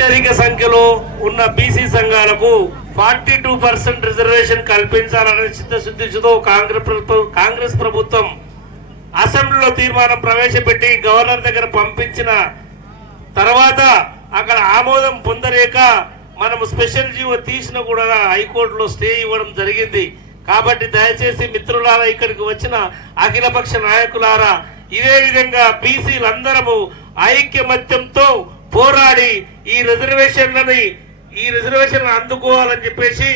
అత్యధిక సంఖ్యలో ఉన్న బీసీ సంఘాలకు 42% రిజర్వేషన్ కల్పించాలనే చిత్తశుద్ధితో కాంగ్రెస్ ప్రభుత్వం అసెంబ్లీలో తీర్మానం ప్రవేశపెట్టి గవర్నర్ దగ్గర పంపించిన తర్వాత అక్కడ ఆమోదం పొందలేక మనము స్పెషల్ జీవో తీసిన కూడా హైకోర్టులో స్టే ఇవ్వడం జరిగింది. కాబట్టి దయచేసి మిత్రులారా, ఇక్కడికి వచ్చిన అఖిలపక్ష నాయకులారా, ఇదే విధంగా బీసీలందరము ఐక్యమత్యంతో పోరాడి ఈ రిజర్వేషన్లను అందుకోవాలని చెప్పేసి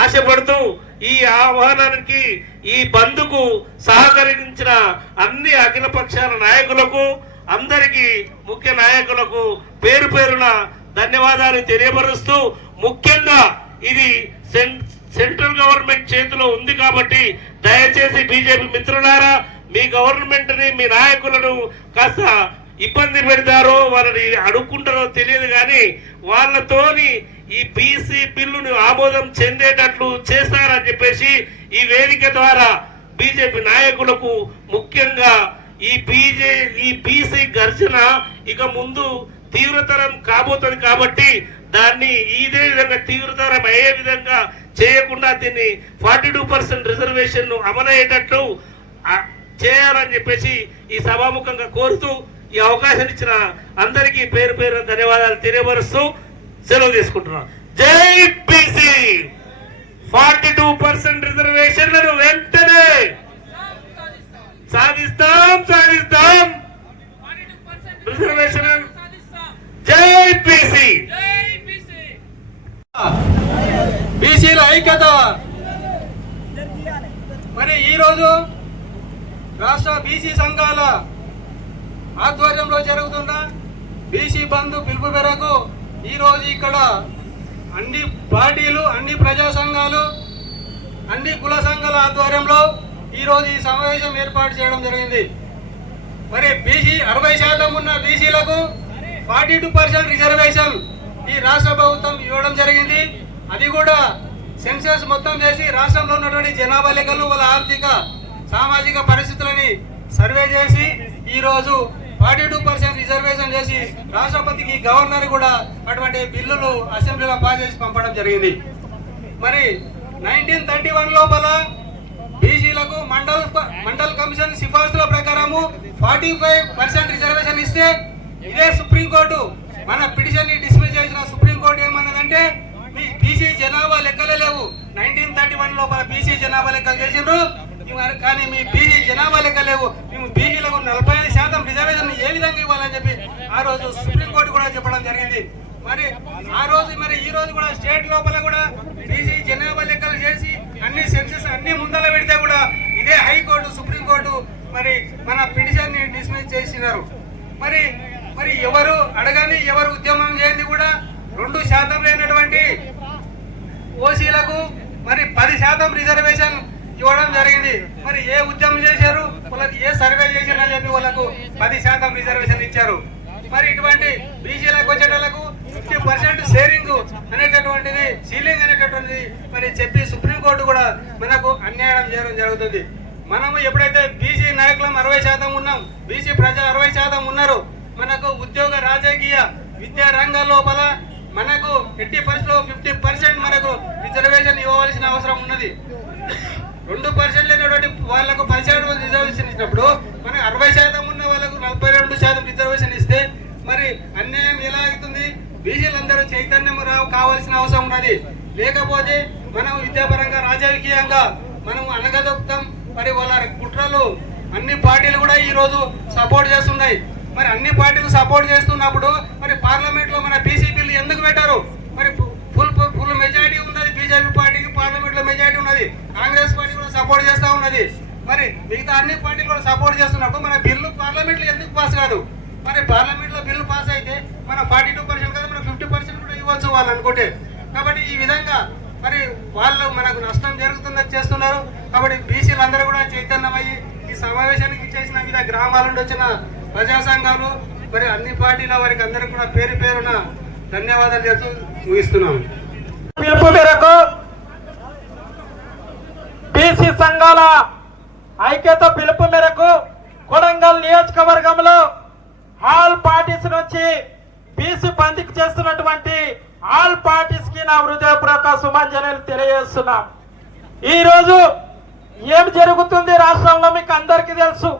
ఆశపడుతూ ఈ ఆహ్వానానికి, ఈ బంద్కు సహకరించిన అన్ని అఖిల పక్షాల నాయకులకు, అందరికీ ముఖ్య నాయకులకు పేరు పేరున ధన్యవాదాలు తెలియపరుస్తూ, ముఖ్యంగా ఇది సెంట్రల్ గవర్నమెంట్ చేతిలో ఉంది కాబట్టి దయచేసి బీజేపీ మిత్రులారా, మీ గవర్నమెంట్ ని, మీ నాయకులను కాస్త ఇబ్బంది పెడతారో, వాళ్ళని అడుక్కుంటారో తెలియదు కానీ వాళ్ళతోని ఈ బీసీ బిల్లును ఆమోదం చెందేటట్లు చేస్తారని చెప్పేసి ఈ వేదిక ద్వారా బీజేపీ నాయకులకు, ముఖ్యంగా ఈ బీసీ గర్జన ఇక ముందు తీవ్రతరం కాబోతుంది కాబట్టి దాన్ని ఇదే విధంగా తీవ్రతరం అయ్యే విధంగా చేయకుండా దీన్ని 42% రిజర్వేషన్ ను అమలయ్యేటట్లు చేయాలని చెప్పేసి ఈ సభాముఖంగా కోరుతూ ఈ అవకాశం ఇచ్చిన అందరికీ పేరు పేరు ధన్యవాదాలు తెలియపరుస్తూ సెలవు తీసుకుంటున్నాను. జై బీసీ. 42% రిజర్వేషన్లను వెంటనే సాధిస్తాం. రిజర్వేషన్. జై బీసీ. బీసీల ఐక్యత. మరి ఈరోజు రాష్ట్ర బీసీ సంఘాల ఆధ్వర్యంలో జరుగుతున్న బీసీ బంధు పిలుపు మేరకు ఈరోజు ఇక్కడ అన్ని పార్టీలు, అన్ని ప్రజా సంఘాలు, అన్ని కుల సంఘాల ఆధ్వర్యంలో ఈరోజు ఈ సమావేశం ఏర్పాటు చేయడం జరిగింది. మరి బీసీ 60% ఉన్న బీసీలకు 42% రిజర్వేషన్ ఈ రాష్ట్ర ప్రభుత్వం ఇవ్వడం జరిగింది. అది కూడా సెన్సస్ మొత్తం చేసి రాష్ట్రంలో ఉన్నటువంటి జనాభా లెక్కలు, వాళ్ళ ఆర్థిక సామాజిక పరిస్థితులని సర్వే చేసి ఈరోజు 42% రిజర్వేషన్ చేసి రాష్ట్రపతికి, గవర్నర్ కూడా అటువంటి బిల్లులు అసెంబ్లీలో పాస్ చేసి పంపడం జరిగింది. మరి 1931 లోపల బీసీలకు మండల్ కమిషన్ సిఫార్సుల ప్రకారము 45% రిజర్వేషన్ ఇస్తే ఇదే సుప్రీంకోర్టు మన పిటిషన్ ని డిస్మిస్ చేసిన సుప్రీంకోర్టు ఏమన్నదంటే, మీ బీసీ జనాభా లెక్కలే లేవు, 1931 లోపల బీసీ జనాభా లెక్కలు చేసిండ్రు కానీ మీ బీసీ జనాభా లెక్క లేవు, మేము బీసీలకు 45% రిజర్వేషన్ ఏ విధంగా ఇవ్వాలని చెప్పి ఆ రోజు సుప్రీంకోర్టు కూడా చెప్పడం జరిగింది. మరి ఆ రోజు ఈ రోజు కూడా స్టేట్ లోపల కూడా బీసీ జనాభా లెక్కలు చేసి అన్ని సెన్సెస్ అన్ని ముందర పెడితే కూడా ఇదే హైకోర్టు, సుప్రీంకోర్టు మరి మన పిటిషన్ ని డిస్మిస్ చేసినారు. మరి ఎవరు అడగని, ఎవరు ఉద్యమం చేయండి కూడా 2% లేనటువంటి ఓసీలకు మరి 10% రిజర్వేషన్ ఇవ్వడం జరిగింది. మరి ఏ ఉద్యమం చేశారు, వాళ్ళకి ఏ సర్వే చేశారని చెప్పి వాళ్ళకు 10% రిజర్వేషన్ ఇచ్చారు. మరి ఇటువంటి బీసీలకు వచ్చేటలకు 50% షేరింగ్ అనేటటువంటిది, సీలింగ్ అనేటటువంటిది మరి చెప్పి సుప్రీంకోర్టు కూడా మనకు అన్యాయం చేయడం జరుగుతుంది. మనము ఎప్పుడైతే బీసీ నాయకులం 60% ఉన్నాం, బీసీ ప్రజలు 60% ఉన్నారు, మనకు ఉద్యోగ, రాజకీయ, విద్యా రంగాల లోపల మనకు ఎట్టి పరిస్థితుల్లో 50% మనకు రిజర్వేషన్ ఇవ్వవలసిన అవసరం ఉన్నది. 2% లేనటువంటి వాళ్ళకు 10% రిజర్వేషన్ ఇచ్చినప్పుడు మనకి 60% ఉన్న వాళ్ళకు 42% రిజర్వేషన్ ఇస్తే మరి అన్యాయం ఎలా అవుతుంది? బీసీలందరూ చైతన్యం కావాల్సిన అవసరం ఉన్నది. లేకపోతే మనం విద్యాపరంగా, రాజకీయంగా మనం అనగదొక్కుతాం. మరి వాళ్ళ కుట్రలు అన్ని పార్టీలు కూడా ఈ రోజు సపోర్ట్ చేస్తున్నాయి. మరి అన్ని పార్టీలు సపోర్ట్ చేస్తున్నప్పుడు మరి పార్లమెంట్ లో మన బీసీ బిల్లు ఎందుకు పెట్టారు? మరి ఫుల్ మెజారిటీ ఉన్నది బీజేపీ పార్టీకి, పార్లమెంట్ లో మెజారిటీ ఉన్నది, కాంగ్రెస్ పార్టీ కూడా సపోర్ట్ చేస్తా ఉన్నది. మరి మిగతా అన్ని పార్టీలు కూడా సపోర్ట్ చేస్తున్నప్పుడు మన బిల్లు పార్లమెంట్ లో ఎందుకు పాస్ కాదు? మరి పార్లమెంట్ లో బిల్లు పాస్ అయితే మన 42% కదా, మన 50% కూడా ఇవ్వచ్చు వాళ్ళు అనుకుంటే. కాబట్టి ఈ విధంగా మరి వాళ్ళు మనకు నష్టం జరుగుతుందని చేస్తున్నారు. కాబట్టి బీసీలు అందరూ కూడా చైతన్యమయ్యి ఈ సమావేశానికి చేసిన వివిధ గ్రామాల నుండి వచ్చిన ప్రజా సంఘాలు మరి అన్ని పార్టీల వారికి అందరికీ కూడా పేరు పేరున ధన్యవాదాలు చేస్తూ ముగిస్తున్నాను. పిలుపు మేరకు బీసీ సంఘాల ఐక్యత పిలుపు మేరకు కొడంగల్ నియోజకవర్గంలో ఆల్ పార్టీస్ నుంచి బీసీ బంద్కి చేస్తున్నటువంటి ఆల్ పార్టీస్ కి నా హృదయపూర్వక సుమాంజనేలు తెలియజేస్తున్నాం. ఈ రోజు ఏం జరుగుతుంది రాష్ట్రంలో మీకు అందరికీ తెలుసు.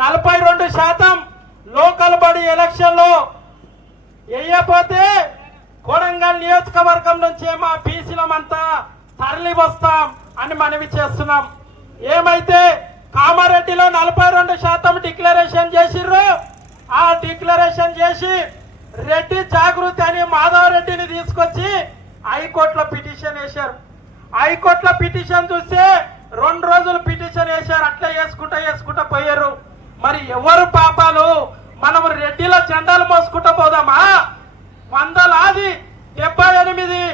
42% లోకల్ బాడీ ఎలక్షన్ లో వేయకపోతే కొడంగల్ నియోజకవర్గం నుంచి మా బీసీలమంతా తరలి వస్తాం అని మనవి చేస్తున్నాం. ఏమైతే కామారెడ్డిలో 42% డిక్లరేషన్ చేసిర్రు, ఆ డిక్లరేషన్ చేసి రెడ్డి జాగృతి అని మాధవరెడ్డిని తీసుకొచ్చి హైకోర్టులో పిటిషన్ వేశారు. హైకోర్టులో పిటిషన్ చూస్తే 2 రోజులు పిటిషన్ వేశారు. అట్లా వేసుకుంటా పోయారు. మరి ఎవరు పాపాలు? మనం రెడ్డిల జెండాలు మోసుకుంటా పోదామా? వందలాది 70%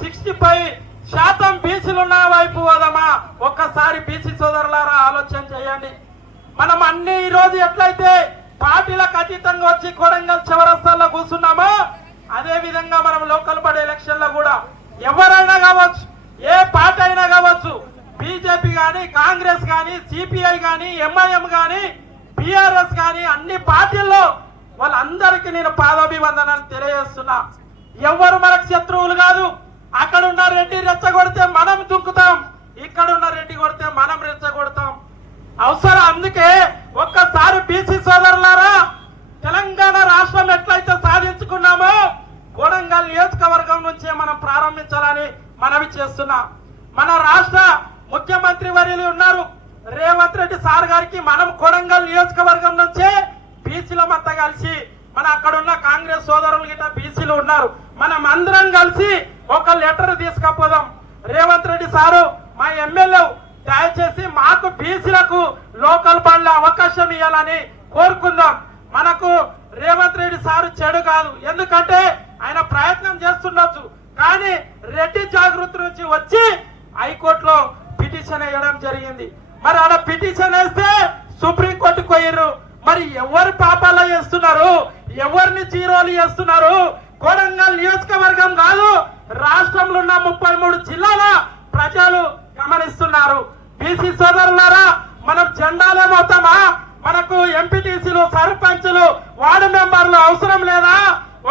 65% బీసీలు ఉన్న వైపు పోదామా? ఒక్కసారి బీసీ సోదరులారా ఆలోచన చేయండి. మనం అన్ని ఈ రోజు ఎట్లయితే పార్టీలకు అతీతంగా వచ్చి కొడంగల్ చౌరస్తాల్లో కూర్చున్నామో అదే విధంగా మనం లోకల్ బాడీ ఎలక్షన్ లో కూడా ఎవరైనా కావచ్చు, ఏ పార్టీ అయినా కావచ్చు, బీజేపీ కానీ, కాంగ్రెస్ కానీ, సిపిఐ కానీ, ఎంఐఎం కానీ, బిఆర్ఎస్ కానీ, అన్ని పార్టీల్లో వాళ్ళందరికీ నేను పాదాభివందనాలు తెలియజేస్తున్నా. ఎవరు మనకు శత్రువులు కాదు. అక్కడ ఉన్న రెడ్డి రెచ్చగొడితే మనం దుక్కుతాం, ఇక్కడ ఉన్న రెడ్డి కొడితే మనం రెచ్చగొడతాం. అవసరం. అందుకే ఒక్కసారి బీసీ సోదరులారా, తెలంగాణ రాష్ట్రం ఎట్లయితే సాధించుకున్నామో కొడంగల్ నియోజకవర్గం నుంచే మనం ప్రారంభించాలని మనవి చేస్తున్నాం. మన రాష్ట్ర ముఖ్యమంత్రి వర్యులు ఉన్నారు రేవంత్ రెడ్డి సార్ గారికి మనం కొడంగల్ నియోజకవర్గం నుంచే బీసీలమంతా కలిసి, మన అక్కడ ఉన్న కాంగ్రెస్ సోదరులు గిట్ట బీసీలు ఉన్నారు, మనం అందరం కలిసి ఒక లెటర్ తీసుకపోదాం. రేవంత్ రెడ్డి సారు, మా ఎమ్మెల్యే దయచేసి మాకు బీసీలకు లోకల్ బాడీలో అవకాశం ఇవ్వాలని కోరుకుందాం. మనకు రేవంత్ రెడ్డి సారు చెడు కాదు, ఎందుకంటే ఆయన ప్రయత్నం చేస్తుండొచ్చు. కానీ రెడ్డి జాగృతి నుంచి వచ్చి హైకోర్టులో పిటిషన్ వేయడం జరిగింది. మరి ఆడ పిటిషన్ వేస్తే సుప్రీంకోర్టుకు పోయిర్రు. మరి ఎవరు పాపాలు చేస్తున్నారు? ఎవరిని జీరోలు చేస్తున్నారు? కొడంగల్ నియోజకవర్గం కాదు, రాష్ట్రంలో ఉన్న 33 జిల్లాల ప్రజలు గమనిస్తున్నారు. బీసీ సోదరులారా, మనం జెండాలేమవుతామా? మనకు ఎంపీటీసీలు, సర్పంచులు, వార్డు మెంబర్లు అవసరం లేదా?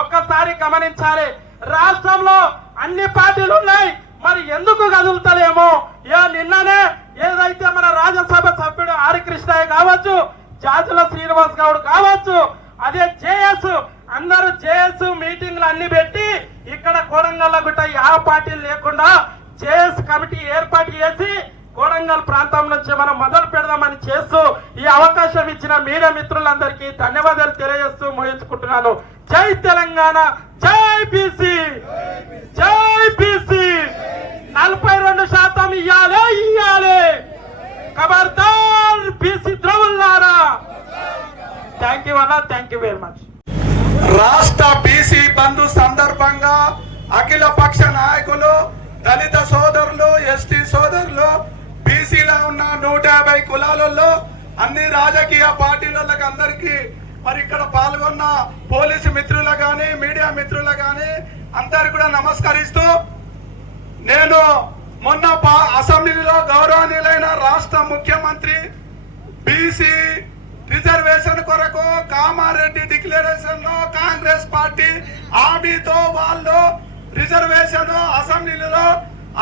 ఒక్కసారి గమనించాలి. రాష్ట్రంలో అన్ని పార్టీలు ఉన్నాయి, మరి ఎందుకు కదులుతలేమో? నిన్ననే ఏదైతే మన రాజ్యసభ సభ్యుడు ఆర్ కృష్ణయ్య కావచ్చు, జాజుల శ్రీనివాస్ గౌడ్ కావచ్చు, అదే జేఎస్, అందరూ జేఎస్ మీటింగ్లు అన్ని పెట్టి ఇక్కడ కొడంగల్ గుట్ట ಯಾವ పార్టీలు లేకుండా జేఎస్ కమిటీ ఏర్పాటు చేసి కొడంగల్ ప్రాంతం నుంచి మనం మొదలు పెడదామని చేస్తూ ఈ అవకాశం ఇచ్చిన మీడియా మిత్రులందరికీ ధన్యవాదాలు తెలియజేస్తూ ముగించుకుంటున్నాను. జై తెలంగాణ, జై బీసీ, జై బీసీ. 42% ఇయ్యాలే. ఖబర్దార్ బీసీ ద్రోవులారా. థ్యాంక్ యూ అన్న, థ్యాంక్ యూ వెరీ మచ్. రాష్ట్ర బీసీ బంధు సందర్భంగా అఖిల పక్ష నాయకులు, దళిత సోదరులు, ఎస్టీ సోదరులు, బీసీలో ఉన్న 150 కులాలలో అన్ని రాజకీయ పార్టీలకు అందరికీ, మరి ఇక్కడ పాల్గొన్న పోలీసు మిత్రులకు కానీ, మీడియా మిత్రులకు కానీ అందరు కూడా నమస్కరిస్తూ, నేను మొన్న అసెంబ్లీలో గౌరవనీయులైన రాష్ట్ర ముఖ్యమంత్రి బీసీ రిజర్వేషన్ కొరకు కామారెడ్డి డిక్లరేషన్ లో కాంగ్రెస్ పార్టీ హామీతో వాళ్ళు రిజర్వేషన్ అసెంబ్లీలో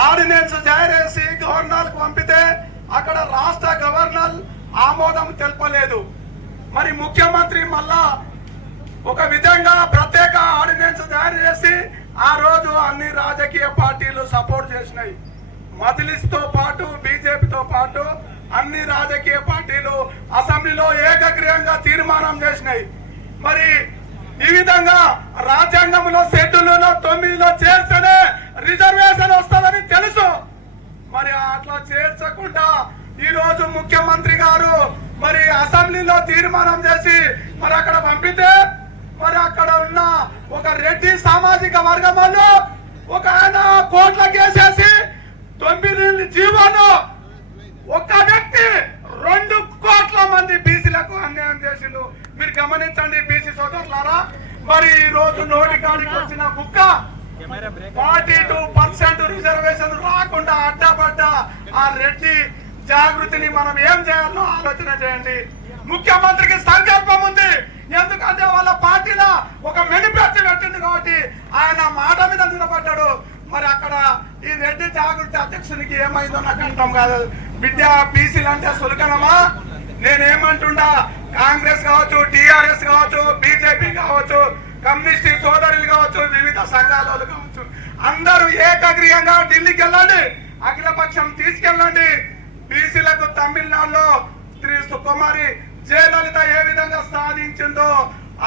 ఆర్డినెన్స్ జారీ చేసి గవర్నర్ కు పంపితే అక్కడ రాష్ట్ర గవర్నర్ ఆమోదం తెలపలేదు. మరి ముఖ్యమంత్రి మళ్ళా ఒక విధంగా ప్రత్యేక ఆర్డినెన్స్ జారీ చేసి ఆ రోజు అన్ని రాజకీయ పార్టీలు సపోర్ట్ చేసినాయి. మజ్లిస్ తో పాటు, బీజేపీతో పాటు అన్ని రాజకీయ పార్టీలు అసెంబ్లీలో ఏకగ్రీవంగా తీర్మానం చేసినాయి. మరి ఈ విధంగా రాజ్యాంగంలో షెడ్యూల్లో 9లో చేర్చనే రిజర్వేషన్ వస్తుందని తెలుసు. మరి అట్లా చేర్చకుండా ఈ రోజు ముఖ్యమంత్రి గారు మరి అసెంబ్లీలో తీర్మానం చేసి మరి అక్కడ పంపితే, మరి అక్కడ ఉన్న ఒక రెడ్డి సామాజిక వర్గం వాళ్ళు ఒక ఆయన కోట్ల కేసేసి 9 జీవోను ఒక వ్యక్తి 2 కోట్ల మంది బీసీలకు అన్యాయం చేసిండు. మీరు గమనించండి బీసీ సోదరులారా. మరి ఈ రోజు నోటికాడికి వచ్చిన బుక్క 42% రిజర్వేషన్ రాకుండా అడ్డపడ్డ ఆ రెడ్డి జాగృతిని మనం ఏం చేయాలో ఆలోచన చేయండి. ముఖ్యమంత్రికి సంకల్పం ఉంది, ఎందుకంటే వాళ్ళ పార్టీలో అధ్యక్షునికి ఏమైందో నాకు అర్థం కాదు. బిడ్డ బీసీలు అంటే సులకనమా? నేనేమంటుండా, కాంగ్రెస్ కావచ్చు, టిఆర్ఎస్ కావచ్చు, బీజేపీ కావచ్చు, కమ్యూనిస్ట్ సోదరులు కావచ్చు, వివిధ సంఘాల వాళ్ళు కావచ్చు, అందరూ ఏకగ్రీయంగా ఢిల్లీకి వెళ్ళండి, అఖిలపక్షం తీసుకెళ్ళండి. బీసీలకు తమిళనాడులో శ్రీ సుకుమారి జయలలిత ఏ విధంగా సాధించిందో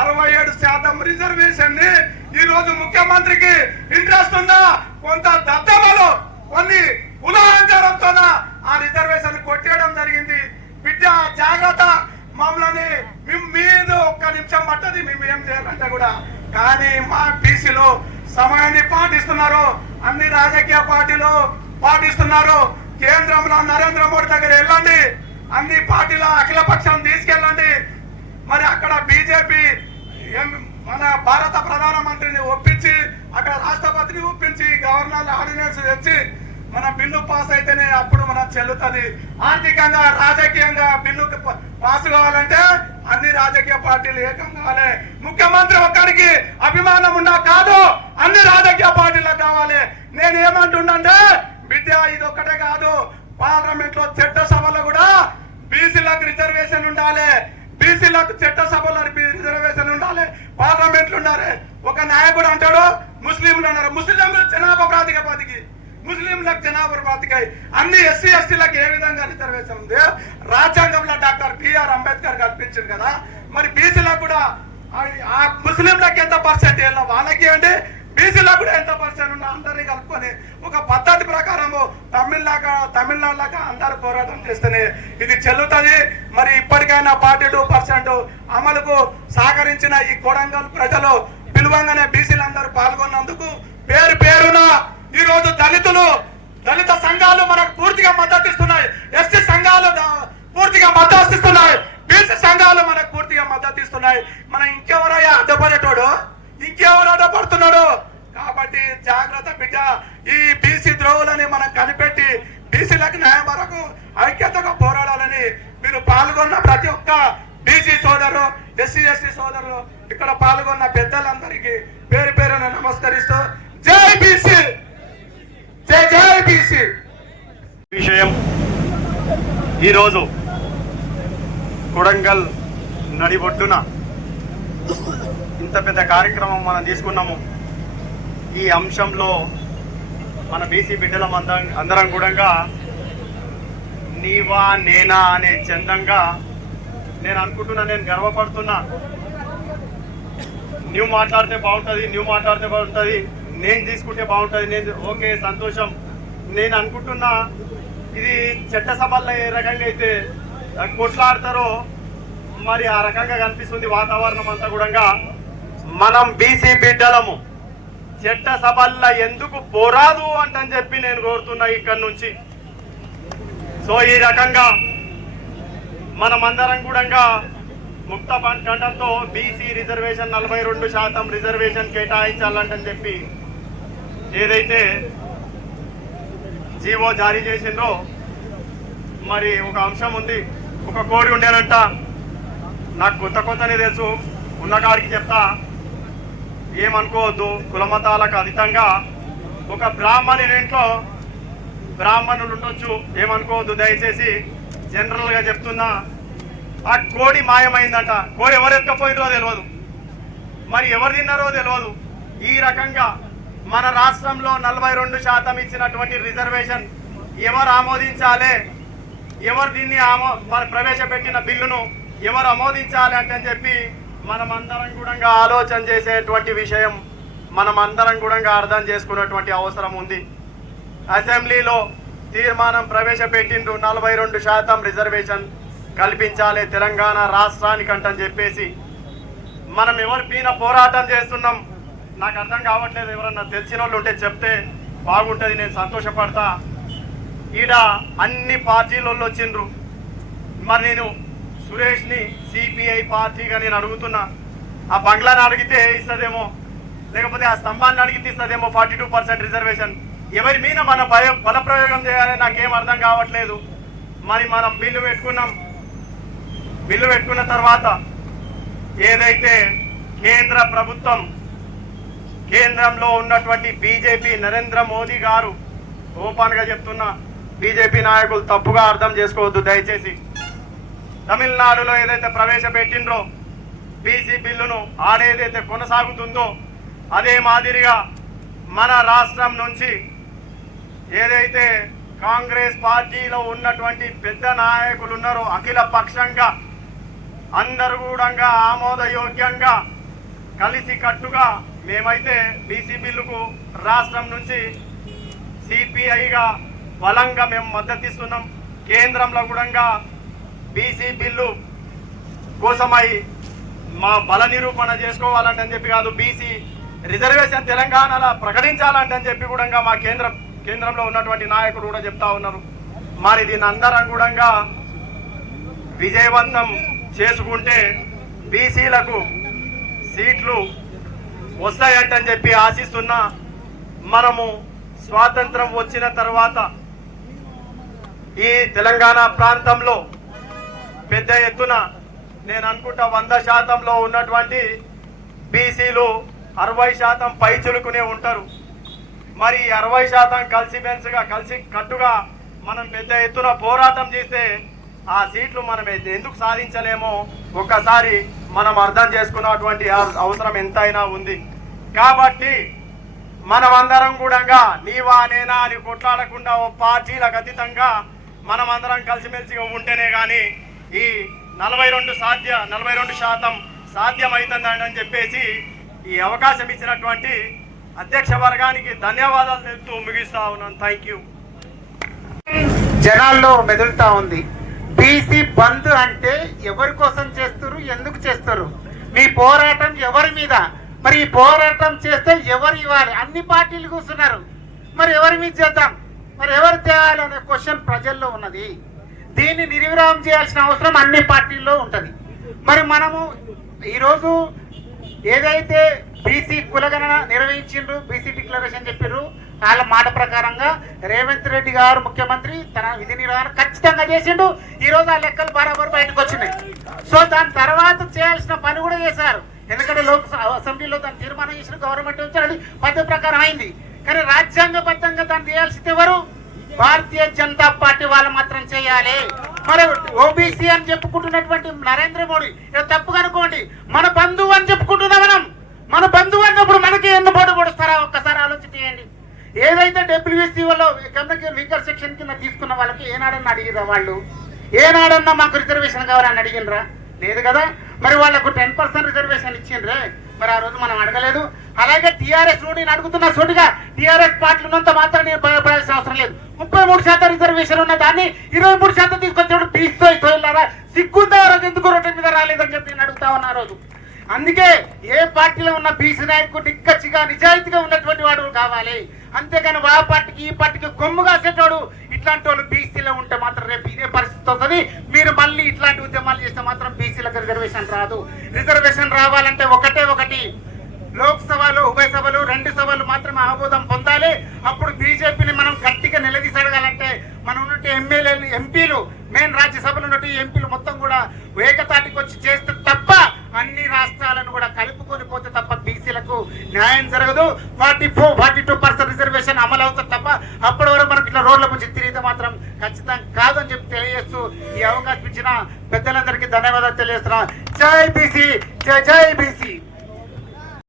67% రిజర్వేషన్ ని ఈ రోజు ముఖ్యమంత్రికి ఇంట్రెస్ట్ ఉందా? కొంత దద్దమలు కొన్ని కులాహంకారంతో ఆ రిజర్వేషన్ కొట్టేయడం జరిగింది. బిడ్డ జాగ్రత్త, మమ్మల్ని మీద ఒక్క నిమిషం పట్టది మేము ఏం చేయాలంటే కూడా. కానీ మా బీసీలో సమయాన్ని పాటిస్తున్నారు, అన్ని రాజకీయ పార్టీలు పాటిస్తున్నారు. కేంద్రంలో నరేంద్ర మోడీ దగ్గర వెళ్ళండి, అన్ని పార్టీల అఖిలపక్షం తీసుకెళ్ళండి. మరి అక్కడ బీజేపీ మన భారత ప్రధానమంత్రిని ఒప్పించి, అక్కడ రాష్ట్రపతిని ఒప్పించి, గవర్నర్ ఆర్డినెన్స్ తెచ్చి మన బిల్లు పాస్ అయితేనే అప్పుడు మన చెల్లుతుంది. ఆర్థికంగా రాజకీయంగా బిల్లు పాస్ కావాలంటే అన్ని రాజకీయ పార్టీలు ఏకం కావాలి. ముఖ్యమంత్రి ఒక్కడికి అభిమానం ఉన్నా కాదు, అన్ని రాజకీయ పార్టీలకు కావాలి. నేను ఏమంటుండే బిడ్డ, ఇది ఒక్కటే కాదు, పార్లమెంట్ లో చట్టసభలో కూడా బీసీలకు రిజర్వేషన్ ఉండాలి, బీసీలకు చట్టసభలో రిజర్వేషన్ ఉండాలి, పార్లమెంట్లు ఉండాలి. ఒక నాయకుడు అంటాడు ముస్లింలు అన్నారు, ముస్లింలు జనాభా ప్రాతిపదికి, ముస్లింలకు జనాభా ప్రాతిపదిక అన్ని ఎస్సీ ఎస్టీలకు ఏ విధంగా రిజర్వేషన్ ఉంది? రాజ్యాంగంలో డాక్టర్ బిఆర్ అంబేద్కర్ కల్పించింది కదా. మరి బీసీలకు కూడా ఆ ముస్లింలకు ఎంత పర్సెంట్ వెళ్ళినా వాళ్ళకి అండి, బీసీలకు కూడా ఎంత పర్సెంట్ ఉన్నా అందరినీ కలుపుకొని ఒక పద్ధతి ప్రకారము తమిళనాడులాగా అందరూ పోరాటం చేస్తేనే ఇది చెల్లుతుంది. మరి ఇప్పటికైనా 42% అమలుకు సహకరించిన ఈ కొడంగల్ ప్రజలు పిలువంగానే బీసీలందరూ పాల్గొన్నందుకు పేరు పేరున ఈ రోజు దళిత సంఘాలు మనకు పూర్తిగా మద్దతు ఇస్తున్నాయి, ఎస్టీ సంఘాలు పూర్తిగా మద్దతు ఇస్తున్నాయి, బీసీ సంఘాలు మనకు పూర్తిగా మద్దతు ఇస్తున్నాయి. మనం ఇంకెవరయ్యా అడ్డపడేటోడు, ఇంకెవరు అడ్డపడుతున్నాడు? కాబట్టి జాగ్రత్త బిడ్డ, ఈ బీసీ ద్రోవులని మనం కనిపెట్టి బీసీలకు న్యాయం వరకు ఐక్యతగా పోరాడాలని మీరు పాల్గొన్న ప్రతి ఒక్క బీసీ సోదరు, ఎస్సీ ఎస్టీ సోదరులు, ఇక్కడ పాల్గొన్న పెద్దలందరికీ పేరు పేరున నమస్కరిస్తూ జై బీసీ, జై జై బీసీ. విషయం ఈరోజు కొడంగల్ నడిబొడ్డున ఇంత పెద్ద కార్యక్రమం మనం తీసుకున్నాము. ఈ అంశంలో మన బీసీ బిడ్డలం అందరం కూడా నీవా నేనా అనే చందంగా నేను అనుకుంటున్నా, నేను గర్వపడుతున్నా. నువ్వు మాట్లాడితే బాగుంటుంది, నేను తీసుకుంటే బాగుంటుంది, నేను ఓకే సంతోషం. నేను అనుకుంటున్నా ఇది చట్టసభల్లో ఏ రకంగా అయితే కొట్లాడతారో మరి ఆ రకంగా కనిపిస్తుంది వాతావరణం అంతా కూడా. మనం బీసీ బిడ్డలము చట్టసభల్లో ఎందుకు పోరాదు అంటని చెప్పి నేను కోరుతున్నా ఇక్కడ నుంచి. సో ఈ రకంగా మనమందరం కూడా ముక్త కంఠంతో బీసీ రిజర్వేషన్ 42% రిజర్వేషన్ కేటాయించాలంటని చెప్పి ఏదైతే జీవో జారీ చేసిందో మరి ఒక అంశం ఉంది, ఒక కోడి ఉండేనంట. నాకు కొత్తనే తెలుసు, ఉన్న కాడికి చెప్తా, ఏమనుకోవద్దు. కులమతాలకు అతీతంగా ఒక బ్రాహ్మణుని ఇంట్లో బ్రాహ్మణులు ఉండొచ్చు, ఏమనుకోవద్దు దయచేసి. జనరల్గా చెప్తున్నా, ఆ కోడి మాయమైందంట. కోడి ఎవరు ఎత్తుకపోయినో తెలియదు, మరి ఎవరు తిన్నారో తెలియదు. ఈ రకంగా మన రాష్ట్రంలో 42% ఇచ్చినటువంటి రిజర్వేషన్ ఎవరు ఆమోదించాలి, ఎవరు దీన్ని ప్రవేశపెట్టిన బిల్లును ఎవరు ఆమోదించాలి అంటే చెప్పి మనమందరం కూడా ఆలోచన చేసేటువంటి విషయం, మనమందరం కూడా అర్థం చేసుకున్నటువంటి అవసరం ఉంది. అసెంబ్లీలో తీర్మానం ప్రవేశపెట్టిండ్రు, 42% రిజర్వేషన్ కల్పించాలి తెలంగాణ రాష్ట్రానికంటని చెప్పేసి. మనం ఎవరి పైన పోరాటం చేస్తున్నాం నాకు అర్థం కావట్లేదు. ఎవరన్నా తెలిసిన వాళ్ళు ఉంటే చెప్తే బాగుంటుంది, నేను సంతోషపడతా. ఈడ అన్ని పార్టీల వాళ్ళు వచ్చిండ్రు. మరి నేను సురేష్ని సిపిఐ పార్టీగా నేను అడుగుతున్నా, ఆ బంగ్లాని అడిగితే ఇస్తుందేమో, లేకపోతే ఆ స్తంభాన్ని అడిగితే ఇస్తుందేమో 42% రిజర్వేషన్. ఎవరి మీద మన బలప్రయోగం చేయాలి నాకేం అర్థం కావట్లేదు. మరి మనం బిల్లు పెట్టుకున్న తర్వాత ఏదైతే కేంద్ర ప్రభుత్వం, కేంద్రంలో ఉన్నటువంటి బీజేపీ నరేంద్ర మోదీ గారు ఓపెన్గా చెప్తున్నా, బీజేపీ నాయకులు తప్పుగా అర్థం చేసుకోవద్దు దయచేసి. తమిళనాడులో ఏదైతే ప్రవేశపెట్టిండ్రో బీసీ బిల్లును ఆడేదైతే కొనసాగుతుందో అదే మాదిరిగా మన రాష్ట్రం నుంచి ఏదైతే కాంగ్రెస్ పార్టీలో ఉన్నటువంటి పెద్ద నాయకులు ఉన్నారో అఖిల పక్షంగా అందరూ కూడా ఆమోదయోగ్యంగా కలిసి కట్టుగా మేమైతే బీసీ బిల్లుకు రాష్ట్రం నుంచి సిపిఐగా బలంగా మేము మద్దతిస్తున్నాం. కేంద్రంలో కూడా బీసీ బిల్లు కోసమై మా బల నిరూపణ చేసుకోవాలంటని చెప్పి కాదు, బీసీ రిజర్వేషన్ తెలంగాణలో ప్రకటించాలంటని చెప్పి కూడా మా కేంద్రంలో ఉన్నటువంటి నాయకులు కూడా చెప్తా ఉన్నారు. మరి దీని అందరం కూడా విజయవంతం చేసుకుంటే బీసీలకు సీట్లు వస్తాయంటని చెప్పి ఆశిస్తున్నా. మనము స్వాతంత్రం వచ్చిన తర్వాత ఈ తెలంగాణ ప్రాంతంలో పెద్ద ఎత్తున నేను అనుకుంటా 100% ఉన్నటువంటి బీసీలు 60% పైచులుకునే ఉంటారు. మరి 60% కలిసి కట్టుగా మనం పెద్ద ఎత్తున పోరాటం చేస్తే ఆ సీట్లు మనం ఎందుకు సాధించలేమో ఒక్కసారి మనం అర్థం చేసుకున్నటువంటి అవసరం ఎంతైనా ఉంది. కాబట్టి మనమందరం కూడా నీవా నేనా అని కొట్లాడకుండా ఓ పార్టీలకు అతీతంగా మనమందరం కలిసిమెలిసిగా ఉంటేనే కానీ ఈ 42% సాధ్యమవుతుందని చెప్పేసి ఈ అవకాశం ఇచ్చినటువంటి అధ్యక్ష వర్గానికి ధన్యవాదాలు తెలుపుతూ ముగిస్తా ఉన్నాను. Thank you. జనాల్లో మెదులుతా ఉంది. బీసీ బంద్ అంటే ఎవరి కోసం చేస్తారు, ఎందుకు చేస్తారు, మీ పోరాటం ఎవరి మీద, మరి ఈ పోరాటం చేస్తే ఎవరు ఇవ్వాలి? అన్ని పార్టీలు కూర్చున్నారు, మరి ఎవరి మీద చేద్దాం, మరి ఎవరు తేవాలి అనే క్వశ్చన్ ప్రజల్లో ఉన్నది. దీన్ని నిర్విరామం చేయాల్సిన అవసరం అన్ని పార్టీల్లో ఉంటుంది. మరి మనము ఈరోజు ఏదైతే బీసీ కులగణన నిర్వహించిండ్రు, బీసీ డిక్లరేషన్ చెప్పిర్రు, వాళ్ళ మాట ప్రకారంగా రేవంత్ రెడ్డి గారు ముఖ్యమంత్రి తన విధి నిర్వహణ ఖచ్చితంగా చేసిండు. ఈరోజు ఆ లెక్కలు బరాబర్ బయటకు వచ్చినాయి. సో దాని తర్వాత చేయాల్సిన పని కూడా చేశారు. ఎందుకంటే అసెంబ్లీలో దాన్ని తీర్మానం చేసిన గవర్నమెంట్ నుంచి అది పద్ధతి ప్రకారం అయింది. కానీ రాజ్యాంగబద్ధంగా దాన్ని చేయాల్సింది ఎవరు? భారతీయ జనతా పార్టీ వాళ్ళు మాత్రం చేయాలి. మరి ఓబీసీ అని చెప్పుకుంటున్నటువంటి నరేంద్ర మోడీ తప్పుగా అనుకోండి, మన బంధువు అని చెప్పుకుంటున్నాం. మన బంధువు అన్నప్పుడు మనకి ఎన్ని పోటీ పొడుస్తారా ఒక్కసారి ఆలోచించేయండి. ఏదైతే డబ్ల్యూసీ వాళ్ళు వీకర్ సెక్షన్ కింద తీసుకున్న వాళ్ళకి ఏనాడన్నా అడిగిరా? వాళ్ళు ఏనాడన్నా మాకు రిజర్వేషన్ కావాలని అడిగినరా? లేదు కదా. మరి వాళ్ళకు 10% రిజర్వేషన్ ఇచ్చిండ్రే, మరి ఆ రోజు మనం అడగలేదు. అలాగే టీఆర్ఎస్ నేను అడుగుతున్నా సూటిగా, టీఆర్ఎస్ పార్టీలు ఉన్నంత మాత్రం నేను భయపడాల్సిన అవసరం లేదు. 33% రిజర్వేషన్ ఉన్న దాన్ని 23% తీసుకొచ్చాడు. తీసుకోలారా సిగ్గుందా రోజు ఎందుకు రోడ్డు మీద రాలేదని చెప్పి నేను అడుగుతా ఉన్నా రోజు. అందుకే ఏ పార్టీలో ఉన్న బీసీ నాయకుడు నిక్కచ్చిగా నిజాయితీగా ఉన్నటువంటి వాడు కావాలి. అంతేగాని ఆ పార్టీకి ఈ పార్టీకి కొమ్ము కాసేటోడు ఇట్లాంటి వాళ్ళు బీసీలో ఉంటే మాత్రం రేపు ఇదే పరిస్థితి వస్తుంది. మీరు మళ్ళీ ఇట్లాంటి ఉద్యమాలు చేస్తే మాత్రం బీసీలకు రిజర్వేషన్ రాదు. రిజర్వేషన్ రావాలంటే ఒకటి లోక్సభలో ఉభయ సభలు 2 సభలు మాత్రమే ఆమోదం పొందాలి. అప్పుడు బీజేపీని మనం గట్టిగా నిలదీసడగాలంటే మనం ఉన్నట్టు ఎమ్మెల్యేలు ఎంపీలు మెయిన్ రాజ్యసభలో ఉన్నట్టు ఎంపీలు మొత్తం కూడా ఏకతాటికి వచ్చి చేస్తే తప్ప అన్ని రాష్ట్రాలను కూడా కలుపుకొని పోతే తప్ప బీసీలకు న్యాయం జరగదు. 42% రిజర్వేషన్ అమలు అవుతుంది తప్ప అప్పటి వరకు మనకి ఇట్లా రోడ్ల నుంచి తిరిగితే మాత్రం ఖచ్చితంగా కాదని చెప్పి తెలియజేస్తూ ఈ అవకాశం ఇచ్చిన పెద్దలందరికీ ధన్యవాదాలు తెలియజేస్తున్నా. జై బీసీ, జై జై బీసీ.